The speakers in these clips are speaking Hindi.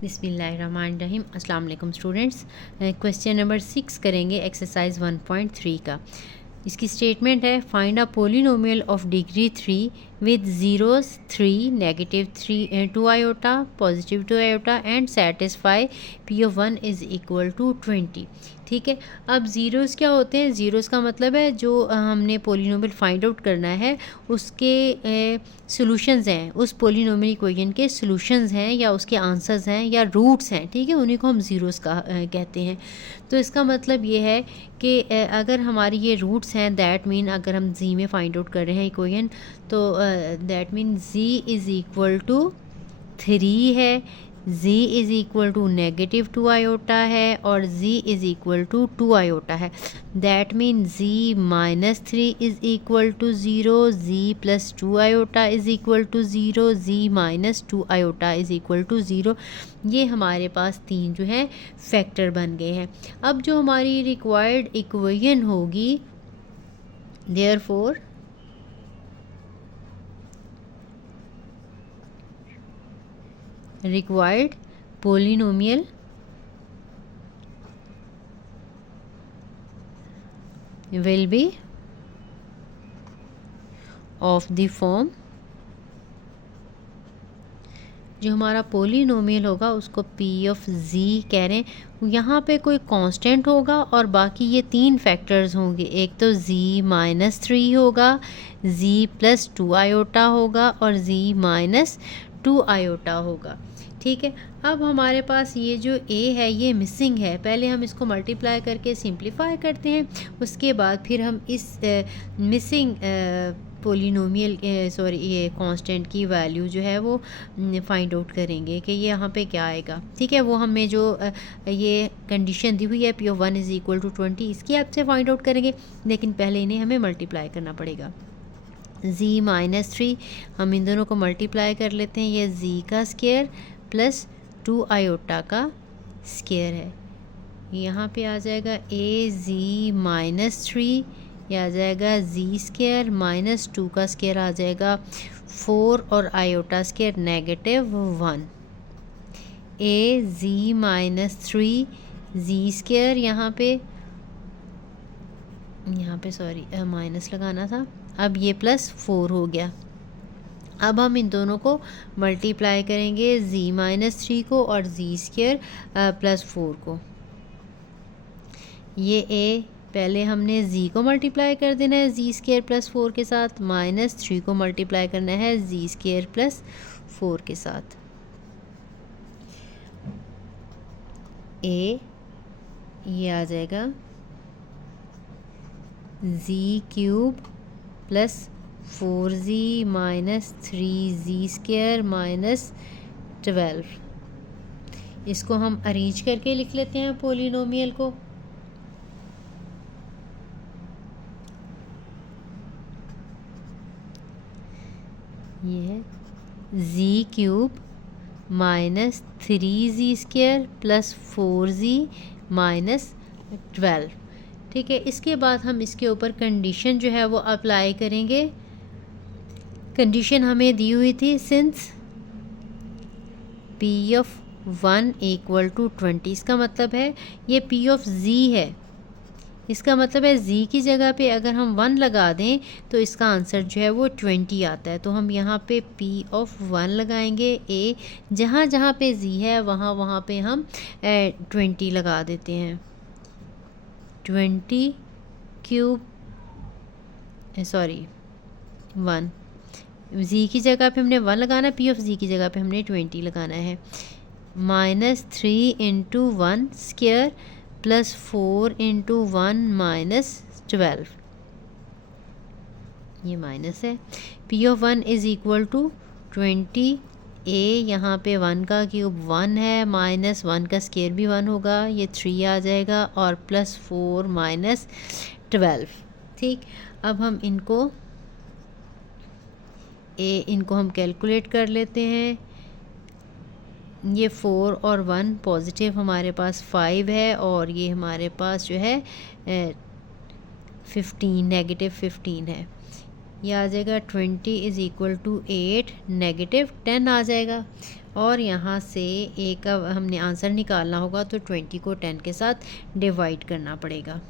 बिस्मिल्लाहिर्रहमानिर्रहीम। अस्सलाम वालेकुम स्टूडेंट्स। क्वेश्चन नंबर 6 करेंगे एक्सरसाइज 1.3 का। इसकी स्टेटमेंट है find a polynomial of degree 3 with zeros 3 -3 2 iota positive 2 iota and satisfy P of 1 is equal to 20। ठीक है, अब ज़ीरोज़ क्या होते हैं? ज़ीरोज़ का मतलब है जो हमने पोलिनोमियल फाइंड आउट करना है उसके सॉल्यूशंस हैं, उस पोलिनोमियल इक्वेशन के सॉल्यूशंस हैं या उसके आंसर्स हैं या रूट्स हैं। ठीक है, उन्हीं को हम ज़ीरोज़ का कहते हैं। तो इसका मतलब ये है कि अगर हमारी ये रूट्स हैं, दैट मीन अगर हम जी में फाइंड आउट कर रहे हैं इक्वेशन, तो that mean z is equal to 3 है, z is equal to -2 iota है और z is equal to 2 iota है। That mean z -3 is equal to 0, z plus 2 iota is equal to 0, z minus 2 iota is equal to 0। ये हमारे पास तीन जो है फैक्टर बन गए हैं। अब जो हमारी रिक्वायर्ड इक्वेशन होगी, therefore required polynomial will be of the form, जो हमारा पोलिनोमियल होगा उसको p ऑफ z कह रहे हैं। यहाँ पे कोई कांस्टेंट होगा और बाकी ये तीन फैक्टर्स होंगे। एक तो z -3 होगा, z प्लस 2 आयोटा होगा और z माइनस 2 आयोटा होगा। ठीक है, अब हमारे पास ये जो a है ये मिसिंग है। पहले हम इसको मल्टीप्लाई करके सिंप्लीफाई करते हैं, उसके बाद फिर हम इस मिसिंग पोलिनोमियल ये कांस्टेंट की वैल्यू जो है वो फाइंड आउट करेंगे कि ये यहाँ पे क्या आएगा। ठीक है, वो हमें जो ये कंडीशन दी हुई है P of 1 is equal to 20, इसकी आपसे फाइंड आउट करेंगे, लेकिन पहले इन्हें हमें मल्टीप्लाई करना पड़ेगा। z -3 हम इन दोनों को मल्टीप्लाई कर लेते हैं, ये z का स्क्वायर प्लस 2 आयोटा का स्क्वायर है। यहाँ पे आ जाएगा a z -3, यह आ जाएगा z स्क्वायर माइनस 2 का स्क्वायर आ जाएगा 4 और iota square -1। a z -3 z square यहाँ पे सॉरी माइनस लगाना था, अब ये प्लस 4 हो गया। अब हम इन दोनों को मल्टीप्लाई करेंगे, z -3 को और z स्क्वायर प्लस 4 को। ये a पहले हमने z को मल्टीप्लाई कर देना है z स्क्वायर प्लस 4 के साथ, -3 को मल्टीप्लाई करना है z स्क्वायर प्लस 4 के साथ। a ये आ जाएगा z cube plus 4z minus 3z square minus 12। इसको हम अरेंज करके लिख लेते हैं पोलिनोमियल को। ये है z cube minus 3z square plus 4z minus 12। ठीक है, इसके बाद हम इसके ऊपर कंडीशन जो है वो अप्लाई करेंगे। कंडीशन हमें दी हुई थी since p of 1 equal to 20, इसका मतलब है ये p ऑफ z है। इसका मतलब है z की जगह पे अगर हम 1 लगा दें तो इसका आंसर जो है वो 20 आता है। तो हम यहाँ पे p ऑफ 1 लगाएंगे, a जहाँ जहाँ पे z है वहाँ वहाँ पे हम 20 लगा देते हैं। 20 क्यूब 1, z की जगह पे हमने 1 लगाना, p ऑफ z की जगह पे हमने 20 लगाना है। -3 into 1 square plus 4 into 1 minus 12, ये माइनस है। p of 1 is equal to 20, a यहाँ पे 1 का क्यूब 1 है, माइनस 1 का स्क्वायर भी 1 होगा, ये 3 आ जाएगा और प्लस 4 माइनस 12। ठीक, अब हम इनको हम कैलकुलेट कर लेते हैं। ये 4 और 1 पॉजिटिव हमारे पास 5 है और ये हमारे पास जो है 15 -15 है। ये आ जाएगा 20 इज़ इक्वल टू 8, नेगेटिव 10 आ जाएगा। और यहाँ से ए का हमने आंसर निकालना होगा तो 20 को 10 के साथ डिवाइड करना पड़ेगा।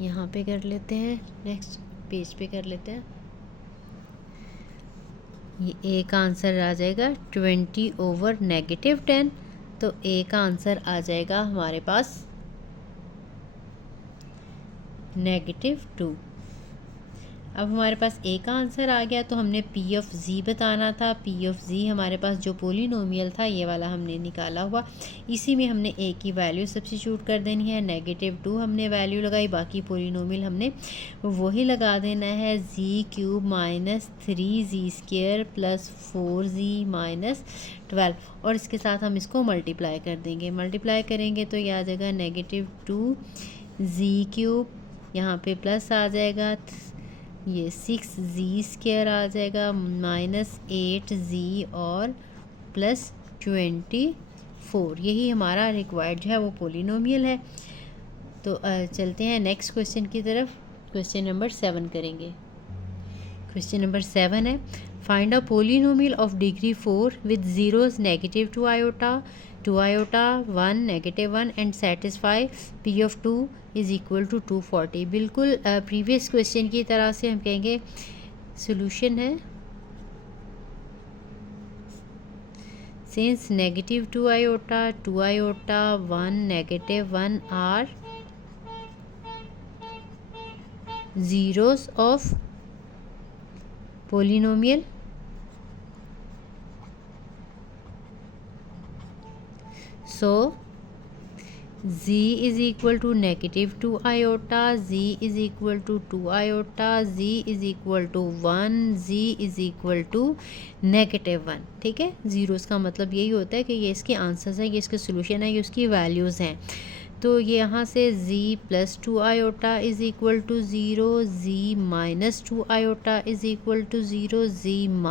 यहाँ पे कर लेते हैं, नेक्स्ट पेज पे कर लेते हैं। ये ए का आंसर आ जाएगा 20 ओवर नेगेटिव 10, तो ए का आंसर आ जाएगा हमारे पास -2। अब हमारे पास ए का आंसर आ गया, तो हमने पी ऑफ जी बताना था। पी ऑफ जी हमारे पास जो पोलिनोमियल था ये वाला हमने निकाला हुआ, इसी में हमने ए की वैल्यू सब्स्टिट्यूट कर देनी है। -2 हमने वैल्यू लगाई, बाकी पोलिनोमियल हमने वही लगा देना है। z³ - 3z² + 4z - 12, और इसके साथ हम इसको मल्टीप्लाई कर देंगे। मल्टीप्लाई करेंगे तो ये आ जाएगा -2 z³, यहाँ पे प्लस आ जाएगा, ये 6z² आ जाएगा, -8z और +24। यही हमारा रिक्वायर्ड जो है वो पोलिनोमियल है। तो चलते हैं नेक्स्ट क्वेश्चन की तरफ। क्वेश्चन नंबर 7 करेंगे। क्वेश्चन नंबर 7 है, find a polynomial of degree 4 with zeros -2 iota, 2 iota, 1, -1 and satisfy P of 2 is equal to 240। बिल्कुल प्रीवियस क्वेश्चन की तरह से हम कहेंगे सोल्यूशन है, since -2 iota, 2 iota, 1, -1 are zeros of polynomial, so z is equal to -2 iota, z is equal to 2 iota, z is equal to 1, z is equal to -1। ठीक है, ज़ीरोज़ का मतलब यही होता है कि ये इसके आंसर्स हैं, ये इसके सोल्यूशन है, ये उसकी वैल्यूज़ हैं। तो ये यहाँ से z + 2 iota is equal to 0, z - 2 iota is equal to 0, z -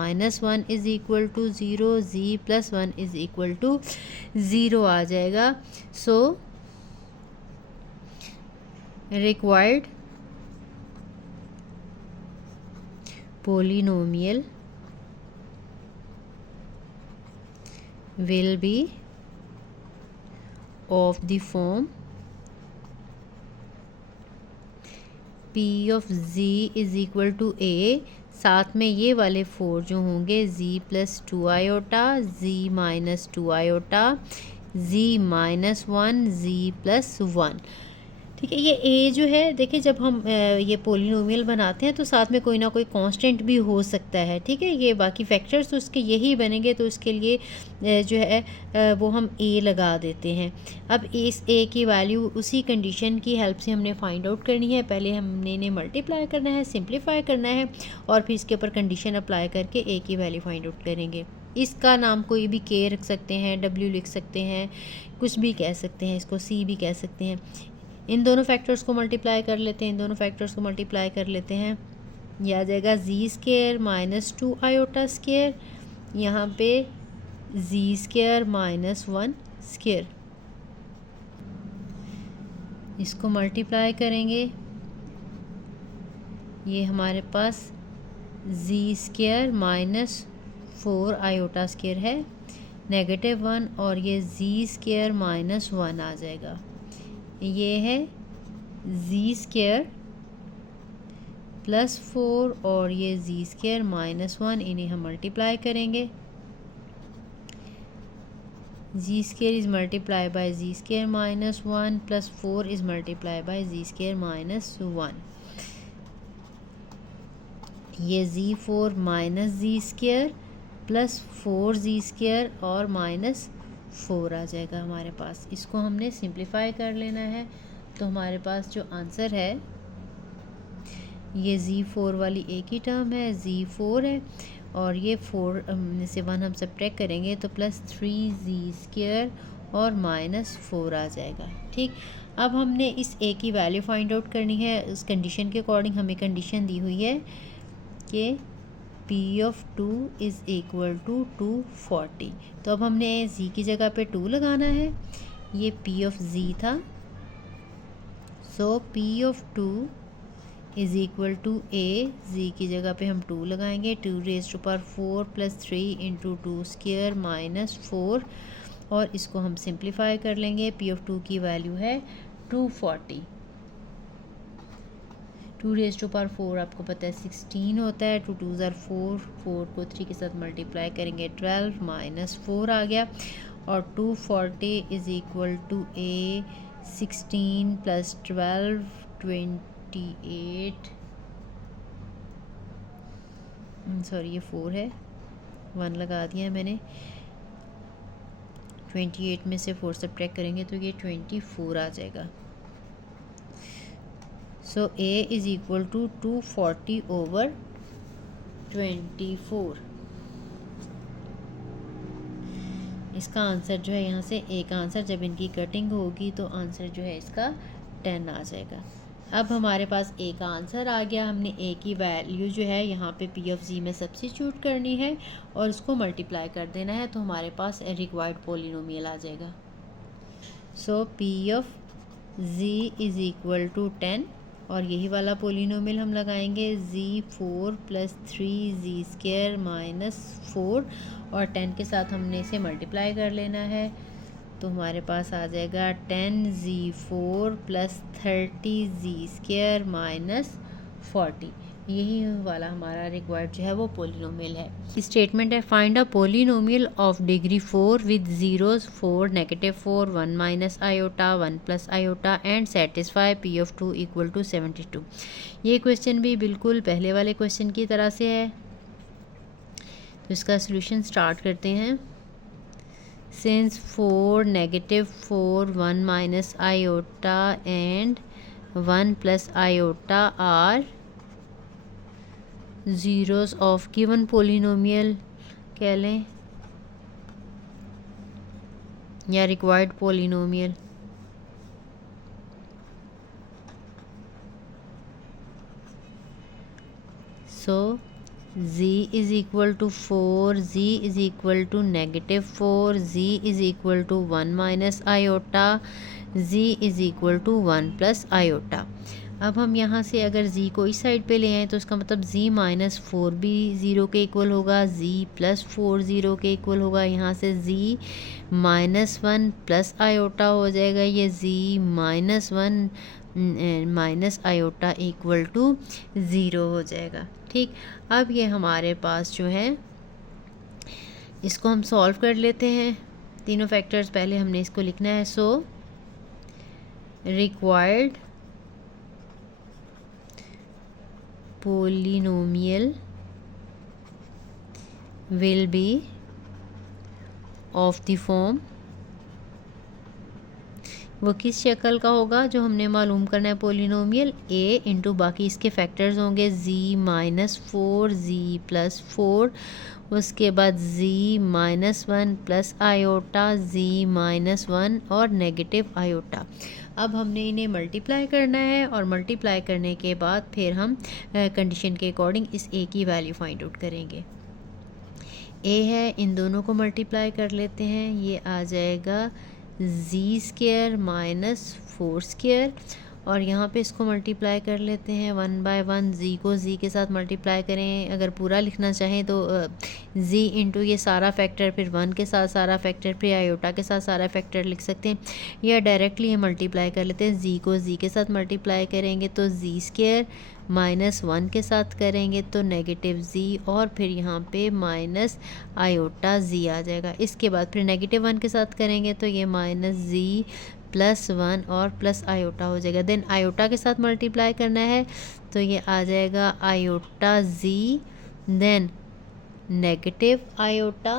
1 is equal to 0, z + 1 is equal to 0 आ जाएगा। So required polynomial will be of the form P of z is equal to a, साथ में ये वाले 4 जो होंगे z + 2 iota, z - 2 iota, z - 1, z + 1। ठीक है, ये ए जो है देखिए, जब हम ये पोलिनोमियल बनाते हैं तो साथ में कोई ना कोई कांस्टेंट भी हो सकता है। ठीक है, ये बाकी फैक्टर्स तो उसके यही बनेंगे, तो उसके लिए जो है वो हम ए लगा देते हैं। अब इस ए की वैल्यू उसी कंडीशन की हेल्प से हमने फाइंड आउट करनी है। पहले हमने इन्हें मल्टीप्लाई करना है, सिंप्लीफाई करना है, और फिर इसके ऊपर कंडीशन अप्लाई करके ए की वैल्यू फाइंड आउट करेंगे। इसका नाम कोई भी के रख सकते हैं, डब्ल्यू लिख सकते हैं, कुछ भी कह सकते हैं, इसको सी भी कह सकते हैं। इन दोनों फैक्टर्स को मल्टीप्लाई कर लेते हैं, इन दोनों फैक्टर्स को मल्टीप्लाई कर लेते हैं। यह आ जाएगा z² - 2 iota स्क्वायर, यहाँ पे z² - 1 स्क्वायर, इसको मल्टीप्लाई करेंगे। ये हमारे पास z² - 4 iota स्क्वायर है, -1, और ये z² - 1 आ जाएगा। ये है z² + 4 और ये z² - 1, इन्हें हम मल्टीप्लाई करेंगे। z² is multiply by z² - 1 + 4 is multiply by z² - 1। ये z4 - z² + 4z² और -4 आ जाएगा हमारे पास। इसको हमने सिंप्लीफाई कर लेना है, तो हमारे पास जो आंसर है ये z4 वाली एक ही टर्म है, z4 है, और ये 4 में से 1 हम सब्ट्रैक्ट करेंगे तो +3z² और -4 आ जाएगा। ठीक, अब हमने इस a की वैल्यू फाइंड आउट करनी है। उस कंडीशन के अकॉर्डिंग हमें कंडीशन दी हुई है कि P of 2 is equal to 240। तो अब हमने z की जगह पे 2 लगाना है, ये P of z था। So P of 2 is equal to a, z की जगह पे हम 2 लगाएंगे, 2 raise to power 4 plus 3 into 2 square minus 4, और इसको हम सिंप्लीफाई कर लेंगे। पी ऑफ 2 की वैल्यू है 240। 2 रेज़ टू पावर 4 आपको पता है 16 होता है, 2 2 ज़ार 4, 4 को 3 के साथ मल्टीप्लाई करेंगे 12 माइनस 4 आ गया, और 240 is equal to a 16 plus 12 28, sorry ये 4 है, 1 लगा दिया है मैंने। 28 में से 4 सब्ट्रैक्ट करेंगे तो ये 24 आ जाएगा। So a is equal to 240 over 24। इसका आंसर जो है यहाँ से ए का आंसर, जब इनकी कटिंग होगी तो आंसर जो है इसका 10 आ जाएगा। अब हमारे पास ए का आंसर आ गया। हमने ए की वैल्यू जो है यहाँ पे पी ऑफ जी में सब्स्टिट्यूट करनी है और इसको मल्टीप्लाई कर देना है, तो हमारे पास रिक्वायर्ड पोलिनोमियल आ जाएगा। So P of z is equal to 10, और यही वाला पोलिनोमियल हम लगाएंगे z 4 plus 3 z square minus 4, और 10 के साथ हमने इसे मल्टीप्लाई कर लेना है, तो हमारे पास आ जाएगा 10z4 प्लस 30z² माइनस 40। यही वाला हमारा रिक्वायर्ड जो है वो पोलिनोमियल है। स्टेटमेंट है, find a polynomial of degree 4 with zeros 4, -4, 1 minus iota, 1 plus iota and satisfy P of 2 equal to 72। ये क्वेश्चन भी बिल्कुल पहले वाले क्वेश्चन की तरह से है, तो इसका सोल्यूशन स्टार्ट करते हैं। Since 4, -4, 1 minus iota and 1 plus iota are zeros of given polynomial कह लें या required polynomial, so z is equal to 4, z is equal to -4, z is equal to 1 minus iota, z is equal to 1 plus iota। अब हम यहाँ से अगर z को इस साइड पे ले आए तो इसका मतलब z माइनस 4 भी 0 के इक्वल होगा, z प्लस 4 0 के इक्वल होगा। यहाँ से z माइनस 1 प्लस आयोटा हो जाएगा, ये z minus 1 minus iota equal to 0 हो जाएगा। ठीक, अब ये हमारे पास जो है इसको हम सॉल्व कर लेते हैं। तीनों फैक्टर्स पहले हमने इसको लिखना है। So required polynomial will be of the form, वो किस शक्ल का होगा जो हमने मालूम करना है। पोलिनोमियल a इंटू बाकी इसके फैक्टर्स होंगे z माइनस 4, z प्लस 4, उसके बाद z minus 1 plus iota, z minus 1 और नेगेटिव आयोटा। अब हमने इन्हें मल्टीप्लाई करना है, और मल्टीप्लाई करने के बाद फिर हम कंडीशन के अकॉर्डिंग इस a की वैल्यू फाइंड आउट करेंगे। a है, इन दोनों को मल्टीप्लाई कर लेते हैं, ये आ जाएगा z² माइनस 4², और यहाँ पे इसको मल्टीप्लाई कर लेते हैं 1 बाय 1। z को z के साथ मल्टीप्लाई करें, अगर पूरा लिखना चाहें तो z इंटू ये सारा फैक्टर, फिर 1 के साथ सारा फैक्टर, फिर आयोटा के साथ सारा फैक्टर लिख सकते हैं, या डायरेक्टली हम मल्टीप्लाई कर लेते हैं। z को z के साथ मल्टीप्लाई करेंगे तो z² माइनस 1 के साथ करेंगे तो नेगेटिव z, और फिर यहाँ पे माइनस आयोटा z आ जाएगा। इसके बाद फिर नेगेटिव 1 के साथ करेंगे तो ये माइनस z प्लस 1 और प्लस आयोटा हो जाएगा। देन आयोटा के साथ मल्टीप्लाई करना है तो ये आ जाएगा iota z, then negative iota,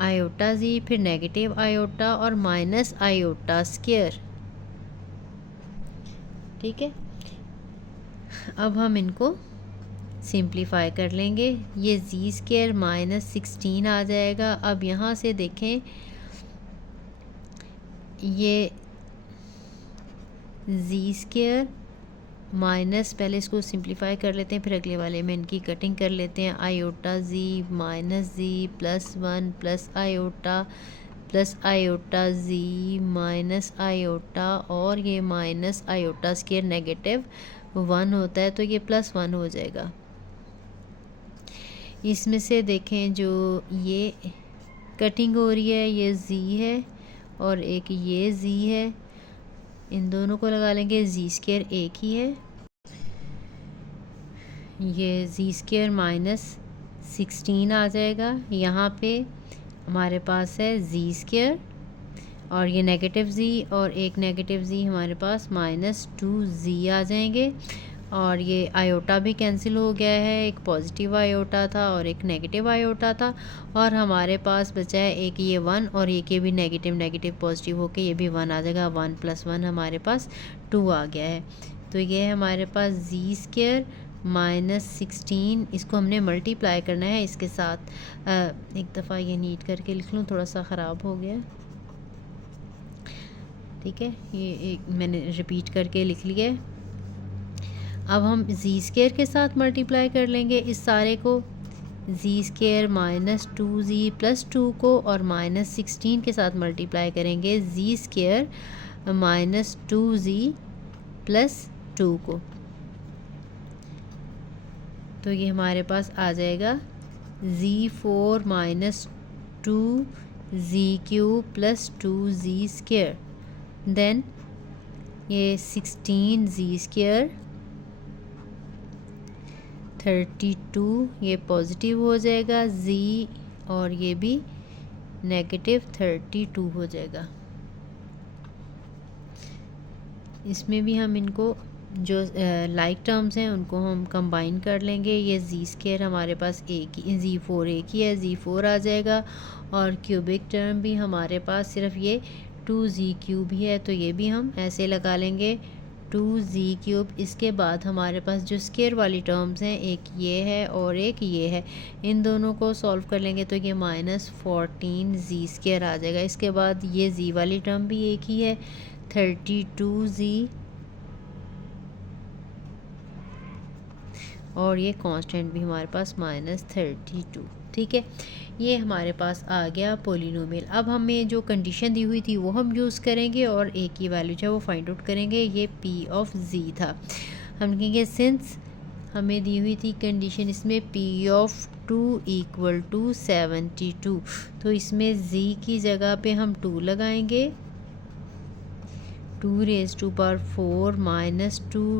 iota z, फिर नेगेटिव आयोटा और माइनस आयोटा स्क्वायर। ठीक है, अब हम इनको सिंप्लीफाई कर लेंगे, ये z² माइनस 16 आ जाएगा। अब यहाँ से देखें, ये z² माइनस, पहले इसको सिंप्लीफाई कर लेते हैं, फिर अगले वाले में इनकी कटिंग कर लेते हैं। Iota z minus z plus 1 plus iota plus iota z minus iota, और ये माइनस आयोटा स्क्वायर नेगेटिव 1 होता है, तो ये +1 हो जाएगा। इसमें से देखें जो ये कटिंग हो रही है ये जी है और एक ये जी है, इन दोनों को लगा लेंगे, जी स्क्वायर एक ही है, ये जी स्क्वायर -16 आ जाएगा। यहाँ पे हमारे पास है जी स्क्वायर और ये नेगेटिव जी और एक नेगेटिव जी हमारे पास -2z आ जाएंगे, और ये आयोटा भी कैंसिल हो गया है, एक पॉजिटिव आयोटा था और एक नेगेटिव आयोटा था, और हमारे पास बचा है एक ये 1 और एक ये भी नेगेटिव नेगेटिव पॉजिटिव होके ये भी 1 आ जाएगा। 1 + 1 हमारे पास 2 आ गया है। तो ये हमारे पास जी स्क्वायर -16, इसको हमने मल्टीप्लाई करना है इसके साथ। एक दफ़ा ये नीट करके लिख लूँ, थोड़ा सा ख़राब हो गया, ठीक है, ये एक मैंने रिपीट करके लिख लिया है। अब हम जी स्क्वायर के साथ मल्टीप्लाई कर लेंगे इस सारे को, जी स्क्वायर -2z + 2 को, और -16 के साथ मल्टीप्लाई करेंगे जी स्क्वायर -2z + 2 को, तो ये हमारे पास आ जाएगा z4 - 2z³ + 2z², देन ये 16z², 32 ये पॉजिटिव हो जाएगा, z और ये भी -32 हो जाएगा। इसमें भी हम इनको जो लाइक टर्म्स हैं उनको हम कंबाइन कर लेंगे। ये जी स्क्वायर हमारे पास एक ही, z4 एक ही है, z4 आ जाएगा, और क्यूबिक टर्म भी हमारे पास सिर्फ ये 2z³ ही है, तो ये भी हम ऐसे लगा लेंगे 2z³। इसके बाद हमारे पास जो स्क्वायर वाली टर्म्स हैं एक ये है और एक ये है, इन दोनों को सॉल्व कर लेंगे तो ये -14z² आ जाएगा। इसके बाद ये z वाली टर्म भी एक ही है, 32z, और ये कांस्टेंट भी हमारे पास -32, ठीक है। ये हमारे पास आ गया पोलिनोमियल। अब हमें जो कंडीशन दी हुई थी वो हम यूज़ करेंगे और ए की वैल्यू जो है वो फाइंड आउट करेंगे। ये p(z) था, हम कहेंगे सिंस हमें दी हुई थी कंडीशन इसमें p(2) = 72, तो इसमें z की जगह पे हम 2 लगाएंगे, 2⁴ - 2,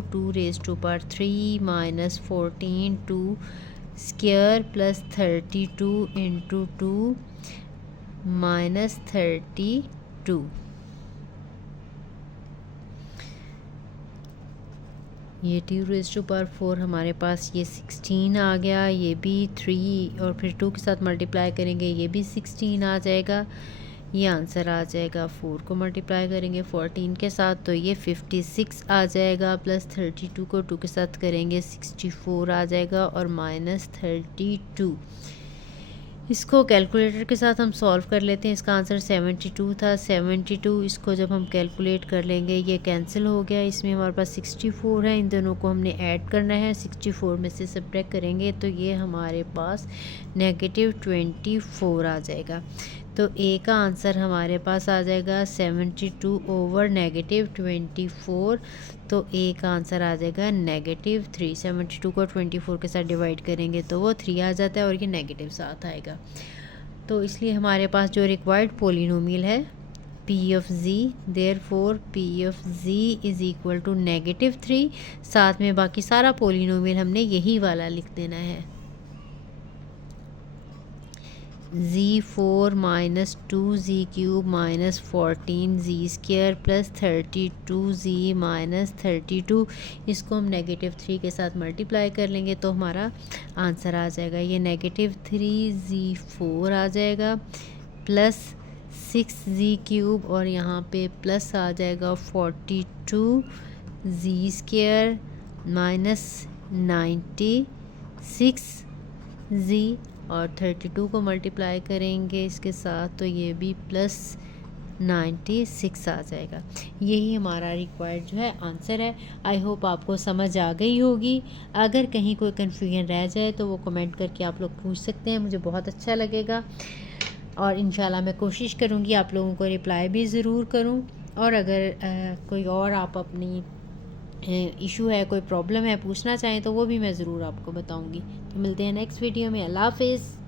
2⁴ - 14, 2 स्क्वायर + 32 × 2 -32। ये 2⁴ हमारे पास ये 16 आ गया, ये भी 3 और फिर 2 के साथ मल्टीप्लाई करेंगे ये भी 16 आ जाएगा। ये आंसर आ जाएगा, 4 को मल्टीप्लाई करेंगे 14 के साथ तो ये 56 आ जाएगा, प्लस 32 को 2 के साथ करेंगे 64 आ जाएगा, और -32। इसको कैलकुलेटर के साथ हम सॉल्व कर लेते हैं। इसका आंसर 72 था। 72 इसको जब हम कैलकुलेट कर लेंगे ये कैंसिल हो गया, इसमें हमारे पास 64 है, इन दोनों को हमने ऐड करना है, 64 में से सब्ट्रैक्ट करेंगे तो ये हमारे पास -24 आ जाएगा। तो ए का आंसर हमारे पास आ जाएगा 72/- 24, तो ए का आंसर आ जाएगा -3। 72 को 24 के साथ डिवाइड करेंगे तो वो 3 आ जाता है और ये -7 आएगा। तो इसलिए हमारे पास जो रिक्वायर्ड पोलिनोमियल है p(z), देयरफॉर p(z) = -3। साथ में बाकी सारा पोलिनोमियल हमने यही वाला लिख देना है, z4 - 2z³ - 14z² + 32z - 32, इसको हम -3 के साथ मल्टीप्लाई कर लेंगे तो हमारा आंसर आ जाएगा ये -3z4 आ जाएगा, प्लस 6z³ और यहाँ पे प्लस आ जाएगा 42z² -96z, और 32 को मल्टीप्लाई करेंगे इसके साथ तो ये भी +96 आ जाएगा। यही हमारा रिक्वायर्ड जो है आंसर है। आई होप आपको समझ आ गई होगी। अगर कहीं कोई कन्फ्यूजन रह जाए तो वो कमेंट करके आप लोग पूछ सकते हैं, मुझे बहुत अच्छा लगेगा। और इंशाल्लाह मैं कोशिश करूँगी आप लोगों को रिप्लाई भी ज़रूर करूँ। और अगर कोई और आप अपनी इशू है, कोई प्रॉब्लम है पूछना चाहें तो वो भी मैं ज़रूर आपको बताऊँगी। तो मिलते हैं नेक्स्ट वीडियो में। अल्लाह हाफ़िज़।